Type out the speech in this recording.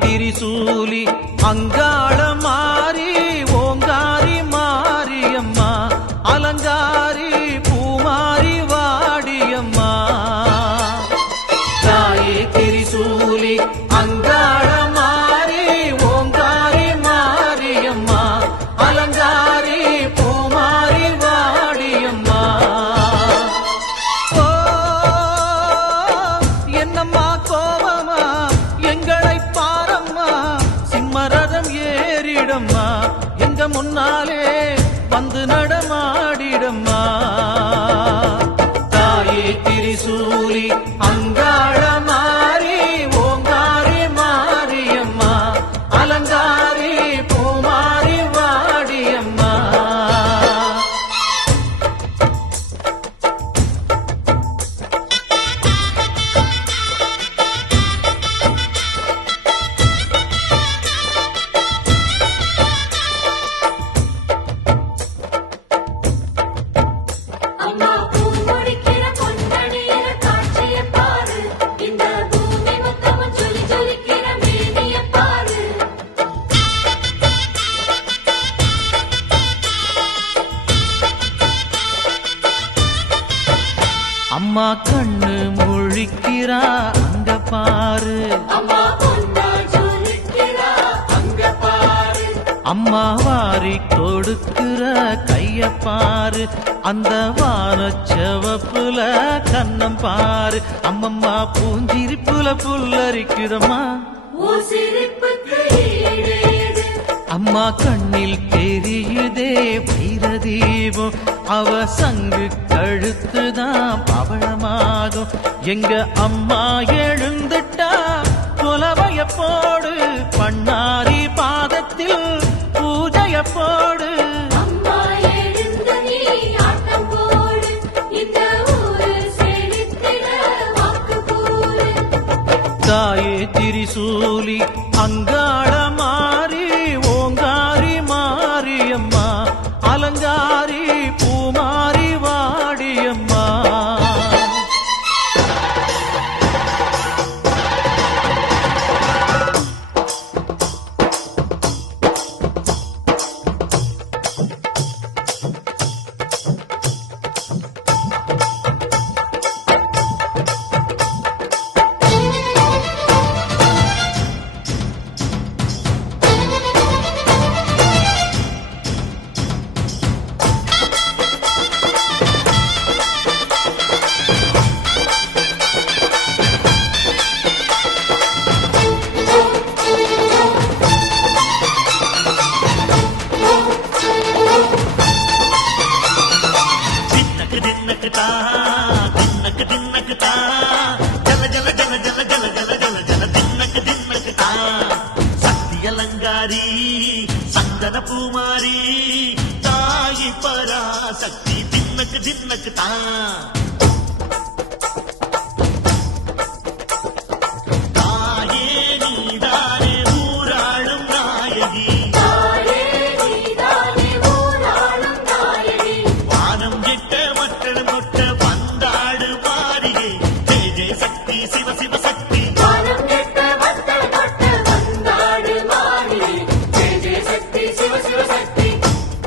திரிசூலி அங்காள மாறி ஓங்காரி மாரியம்மா அலங்காரி பூமாரி வாடியம்மா தாயே திரிசூலி அங்காள மாறி ஓங்காரி மாரியம்மா அலங்காரி பூமாரி வாடியம்மா ஓ என்னம்மா கோவமா எங்களை பாரம்மா சிம்மரதம் ஏறிடம்மா எங்க முன்னாலே வந்து நடமாடிடம்மா தாயே திரிசூலி அங்காள மாறி ஓங்காரி மாரியம்மா அலங்காரி பூமாரி வாடியம்மா அம்மா கண்ணு முழிக்கிறா அங்க பாரு அம்மா வாரி கொடுக்கிற கைய பாரு அந்த வானச்சவப்புல கண்ணம் பாரு அம்மம்மா பூஞ்சிரிப்புல புல்லரிக்குதம்மா அம்மா கண்ணில் தெரியுதே வைரதீபம் அவ சங்கு கழுத்துதான் பவளமாகும் எங்க அம்மா எழுந்துட்டா கொலவைய போடு பண்ணாரி பாதத்தில் பூஜைய போடு தாயே திரிசூலி அங்காள மாறி ஓங்காரி மாரியம்மா அலங்காரி பூமாரி வாடியம்மா அலங்காரி சந்தன பூமாரி தாயி பராசக்தி தின்னக்கு தின்னக்கு தான்